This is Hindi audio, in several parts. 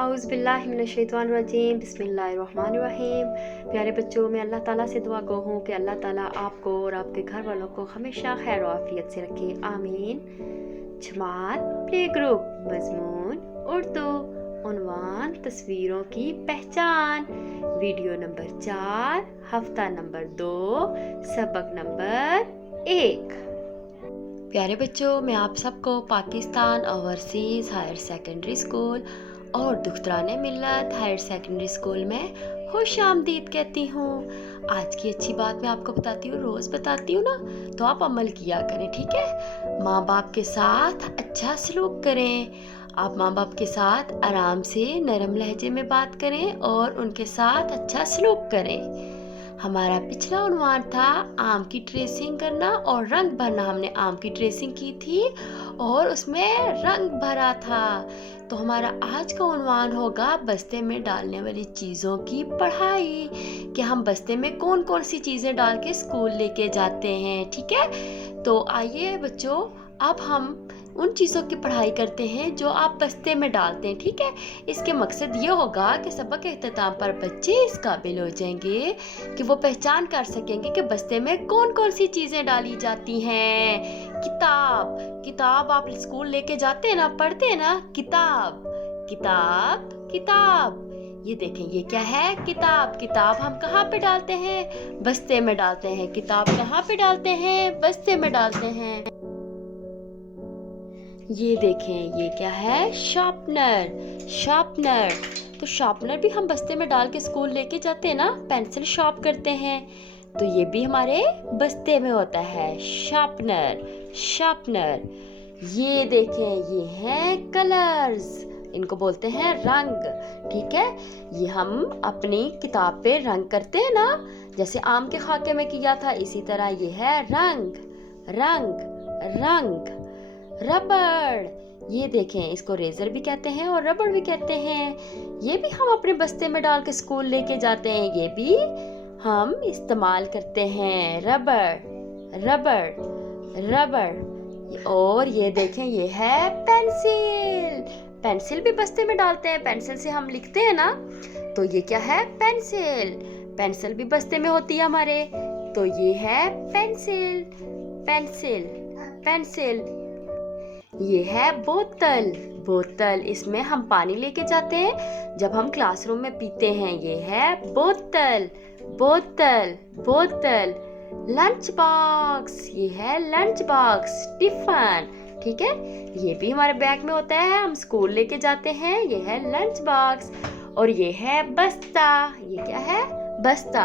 औज़ुबिल्लाहिमिनश्शैतानिर्रजीम बिस्मिल्लाहिर्रहमानिर्रहीम। प्यारे बच्चों, मैं अल्लाह ताला से दुआ गो हूँ कि अल्लाह ताला आपको और आपके घर वालों को हमेशा खैर आफियत से रखे, आमीन। जमात प्ले ग्रुप, मज़मून उर्दू, उन्वान तस्वीरों की पहचान, वीडियो नंबर 4, हफ्ता नंबर 2, सबक नंबर 1। प्यारे बच्चों, मैं आप सबको Pakistan overseas higher secondary school और दुख्तराने मिल्लत हायर सेकेंडरी स्कूल में खुश आमदीद कहती हूँ। आज की अच्छी बात मैं आपको बताती हूँ, रोज़ बताती हूँ ना, तो आप अमल किया करें, ठीक है। माँ बाप के साथ अच्छा सलूक करें। आप माँ बाप के साथ आराम से नरम लहजे में बात करें और उनके साथ अच्छा सलूक करें। हमारा पिछला उन्वान था आम की ट्रेसिंग करना और रंग भरना। हमने आम की ट्रेसिंग की थी और उसमें रंग भरा था। तो हमारा आज का उन्वान होगा बस्ते में डालने वाली चीज़ों की पढ़ाई, कि हम बस्ते में कौन कौन सी चीज़ें डाल के स्कूल लेके जाते हैं, ठीक है। तो आइए बच्चों, अब हम उन चीज़ों की पढ़ाई करते हैं जो आप बस्ते में डालते हैं, ठीक है। इसके मकसद ये होगा कि सबक के इख्तिताम पर बच्चे इस काबिल हो जाएंगे कि वो पहचान कर सकेंगे कि बस्ते में कौन कौन सी चीज़ें डाली जाती हैं। किताब आप स्कूल लेके जाते हैं ना, पढ़ते हैं ना, किताब किताब किताब। ये देखें, ये क्या है? किताब हम कहाँ पे डालते हैं? बस्ते में डालते हैं। किताब कहाँ पे डालते हैं? बस्ते में डालते हैं। ये देखें, ये क्या है? शार्पनर। तो शार्पनर भी हम बस्ते में डाल के स्कूल लेके जाते हैं ना, पेंसिल शार्प करते हैं, तो ये भी हमारे बस्ते में होता है, शार्पनर। ये देखें, ये हैं कलर्स, इनको बोलते हैं रंग, ठीक है। ये हम अपनी किताब पे रंग करते हैं ना, जैसे आम के खाके में किया था, इसी तरह ये है रंग। रबड़, ये देखें, इसको रेजर भी कहते हैं और रबड़ भी कहते हैं। ये भी हम अपने बस्ते में डाल के स्कूल लेके जाते हैं, ये भी हम इस्तेमाल करते हैं, रबड़। और ये देखें, ये है पेंसिल भी बस्ते में डालते हैं। पेंसिल से हम लिखते हैं ना, तो ये क्या है? पेंसिल भी बस्ते में होती है हमारे, तो ये है पेंसिल। ये है बोतल, इसमें हम पानी लेके जाते हैं जब हम क्लासरूम में पीते हैं। ये है बोतल। लंच बॉक्स, ये है लंच बॉक्स, टिफिन, ठीक है। ये भी हमारे बैग में होता है, हम स्कूल लेके जाते हैं, ये है लंच बॉक्स। और ये है बस्ता, ये क्या है? बस्ता।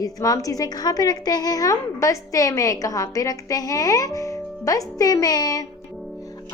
ये तमाम चीजें कहाँ पे रखते हैं हम? बस्ते में। कहाँ पे रखते हैं? बस्ते में।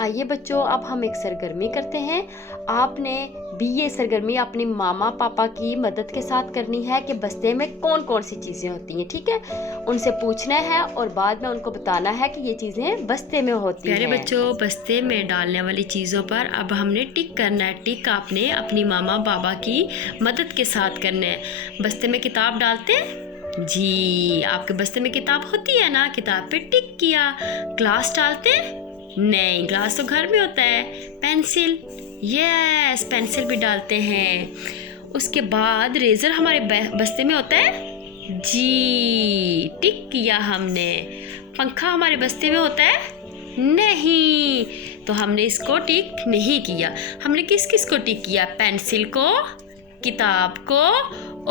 आइए बच्चों, अब हम एक सरगर्मी करते हैं। आपने भी ये सरगर्मी अपनी मामा पापा की मदद के साथ करनी है कि बस्ते में कौन कौन सी चीज़ें होती हैं, ठीक है। उनसे पूछना है और बाद में उनको बताना है कि ये चीज़ें बस्ते में होती हैं। प्यारे बच्चों, बस्ते में डालने वाली चीज़ों पर अब हमने टिक करना है। टिक आपने अपनी मामा पापा की मदद के साथ करना है। बस्ते में किताब डालते हैं जी, आपके बस्ते में किताब होती है ना, किताब पे टिक किया। ग्लास डालते हैं? नहीं, ग्लास तो घर में होता है। पेंसिल, यस, पेंसिल भी डालते हैं। उसके बाद रेजर हमारे बस्ते में होता है जी, टिक किया हमने। पंखा हमारे बस्ते में होता है? नहीं, तो हमने इसको टिक नहीं किया। हमने किस को टिक किया? पेंसिल को, किताब को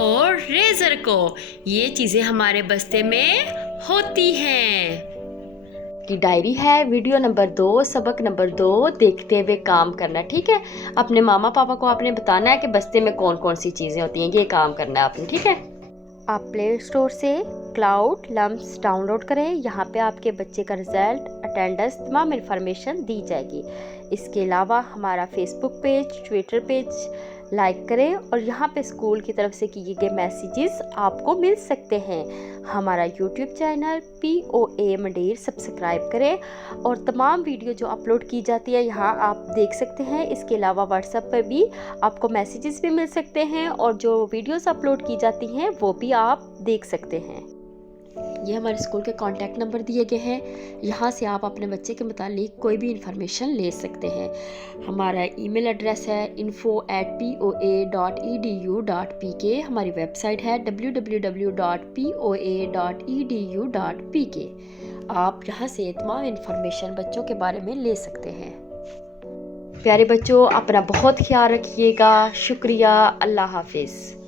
और रेजर को। ये चीज़ें हमारे बस्ते में होती हैं। की डायरी है, वीडियो नंबर 2, सबक नंबर 2 देखते हुए काम करना, ठीक है। अपने मामा पापा को आपने बताना है कि बस्ते में कौन कौन सी चीज़ें होती हैं, ये काम करना है आपने, ठीक है। आप प्ले स्टोर से क्लाउड लम्स डाउनलोड करें। यहाँ पे आपके बच्चे का रिज़ल्ट, अटेंडेंस, तमाम इन्फॉर्मेशन दी जाएगी। इसके अलावा हमारा Facebook page, Twitter page like करें और यहाँ पे स्कूल की तरफ से किए गए मैसेजेस आपको मिल सकते हैं। हमारा यूट्यूब चैनल POA मंडेर सब्सक्राइब करें और तमाम वीडियो जो अपलोड की जाती है यहाँ आप देख सकते हैं। इसके अलावा व्हाट्सएप पर भी आपको मैसेजेस भी मिल सकते हैं और जो वीडियोस अपलोड की जाती हैं वो भी आप देख सकते हैं। ये हमारे स्कूल के कॉन्टैक्ट नंबर दिए गए हैं, यहाँ से आप अपने बच्चे के मुतालिक कोई भी इंफॉर्मेशन ले सकते हैं। हमारा ईमेल एड्रेस है info@poa.edu.pk। हमारी वेबसाइट है www.poa.edu.pk। आप यहाँ से तमाम इंफॉर्मेशन बच्चों के बारे में ले सकते हैं। प्यारे बच्चों, अपना बहुत ख्याल रखिएगा। शुक्रिया। अल्लाह हाफिज़।